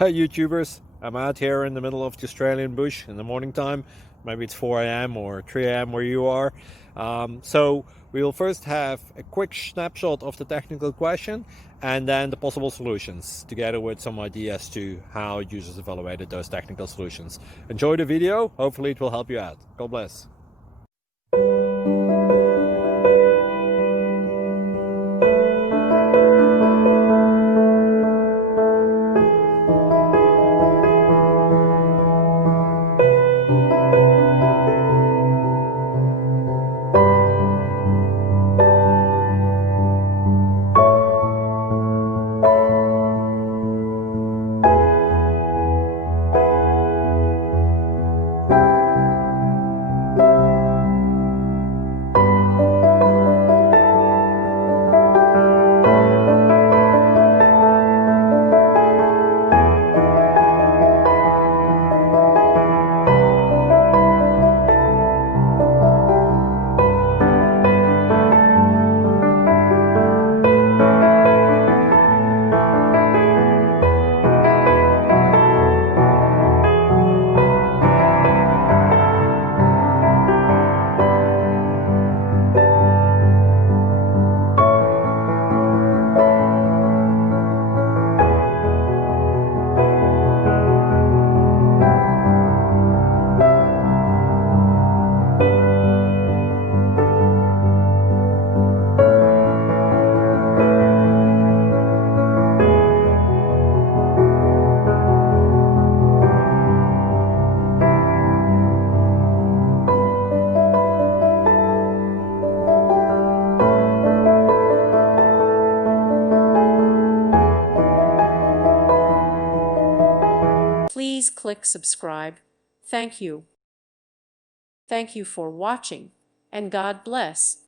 Hey YouTubers, I'm out here in the middle of the Australian bush in the morning time. Maybe it's 4 a.m. or 3 a.m. where you are. So we will first have a quick snapshot of the technical question and then the possible solutions, together with some ideas to how users evaluated those technical solutions. Enjoy the video, hopefully it will help you out. God bless. Please click subscribe. Thank you. Thank you for watching, and God bless.